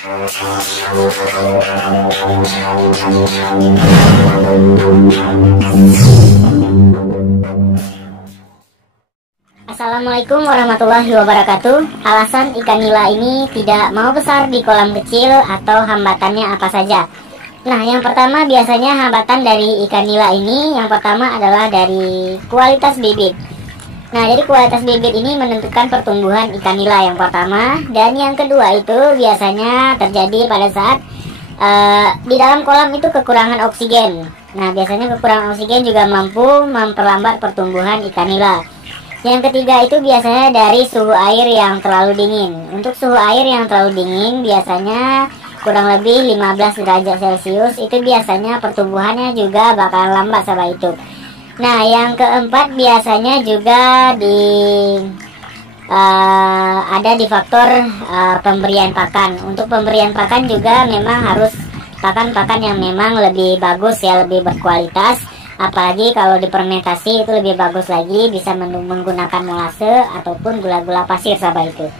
Assalamualaikum warahmatullahi wabarakatuh. Alasan ikan nila ini tidak mau besar di kolam kecil atau hambatannya apa saja? Nah, yang pertama biasanya hambatan dari ikan nila ini yang pertama adalah dari kualitas bibit. Nah, jadi kualitas bibit ini menentukan pertumbuhan ikan nila yang pertama. Dan yang kedua itu biasanya terjadi pada saat di dalam kolam itu kekurangan oksigen. Nah, biasanya kekurangan oksigen juga mampu memperlambat pertumbuhan ikan nila. Yang ketiga itu biasanya dari suhu air yang terlalu dingin. Untuk suhu air yang terlalu dingin biasanya kurang lebih 15 derajat Celcius, itu biasanya pertumbuhannya juga bakal lambat sahabat YouTube. Nah, yang keempat biasanya juga ada di faktor pemberian pakan. Untuk pemberian pakan juga memang harus pakan-pakan yang memang lebih bagus ya, lebih berkualitas. Apalagi kalau difermentasi itu lebih bagus lagi, bisa menggunakan molase ataupun gula-gula pasir sahabat itu.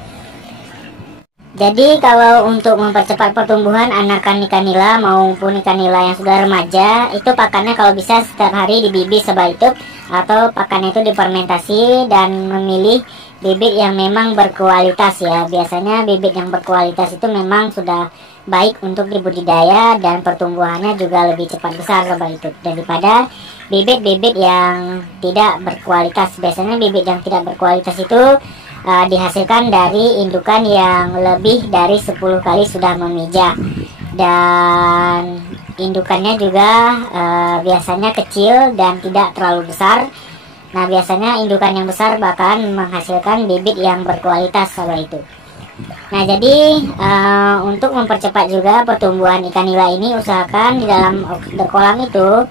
Jadi kalau untuk mempercepat pertumbuhan anakan ikan nila maupun ikan nila yang sudah remaja, itu pakannya kalau bisa setiap hari dibibis sahabat itu, atau pakannya itu difermentasi dan memilih bibit yang memang berkualitas ya. Biasanya bibit yang berkualitas itu memang sudah baik untuk dibudidaya dan pertumbuhannya juga lebih cepat besar sahabat itu, daripada bibit-bibit yang tidak berkualitas. Biasanya bibit yang tidak berkualitas itu dihasilkan dari indukan yang lebih dari 10 kali sudah memijah, dan indukannya juga biasanya kecil dan tidak terlalu besar. Nah, biasanya indukan yang besar bahkan menghasilkan bibit yang berkualitas sahabat itu. Nah, jadi untuk mempercepat juga pertumbuhan ikan nila ini, usahakan di dalam kolam itu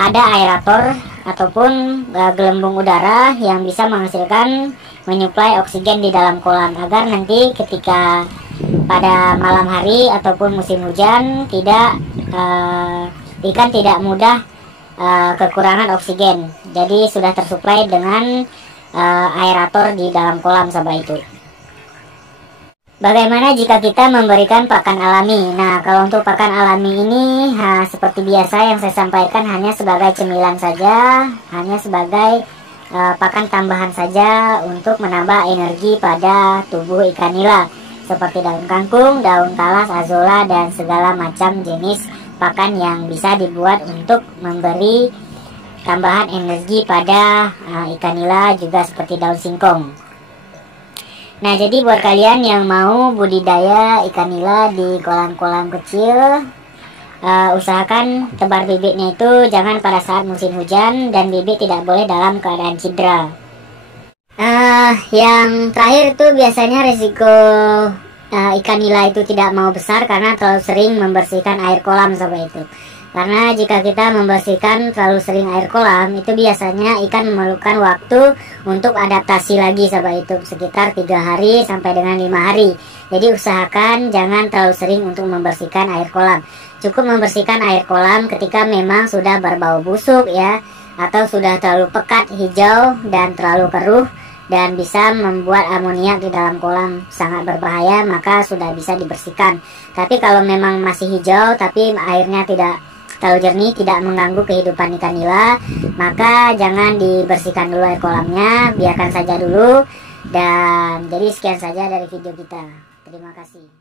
ada aerator ataupun gelembung udara yang bisa menghasilkan menyuplai oksigen di dalam kolam, agar nanti ketika pada malam hari ataupun musim hujan ikan tidak mudah kekurangan oksigen. Jadi sudah tersuplai dengan aerator di dalam kolam sahabat itu. Bagaimana jika kita memberikan pakan alami? Nah, kalau untuk pakan alami ini seperti biasa yang saya sampaikan, hanya sebagai cemilan saja, hanya sebagai pakan tambahan saja untuk menambah energi pada tubuh ikan nila, seperti daun kangkung, daun talas, azolla, dan segala macam jenis pakan yang bisa dibuat untuk memberi tambahan energi pada ikan nila, juga seperti daun singkong. Nah, jadi buat kalian yang mau budidaya ikan nila di kolam-kolam kecil, usahakan tebar bibitnya itu jangan pada saat musim hujan, dan bibit tidak boleh dalam keadaan cedera. Yang terakhir itu biasanya risiko ikan nila itu tidak mau besar karena terlalu sering membersihkan air kolam sahabat itu. Karena jika kita membersihkan terlalu sering air kolam, itu biasanya ikan memerlukan waktu untuk adaptasi lagi sahabat itu, sekitar 3 hari sampai dengan 5 hari. Jadi usahakan jangan terlalu sering untuk membersihkan air kolam. Cukup membersihkan air kolam ketika memang sudah berbau busuk ya, atau sudah terlalu pekat hijau dan terlalu keruh dan bisa membuat amoniak di dalam kolam sangat berbahaya, maka sudah bisa dibersihkan. Tapi kalau memang masih hijau tapi airnya tidak terlalu jernih, tidak mengganggu kehidupan ikan nila, maka jangan dibersihkan dulu air kolamnya, biarkan saja dulu. Dan jadi sekian saja dari video kita. Terima kasih.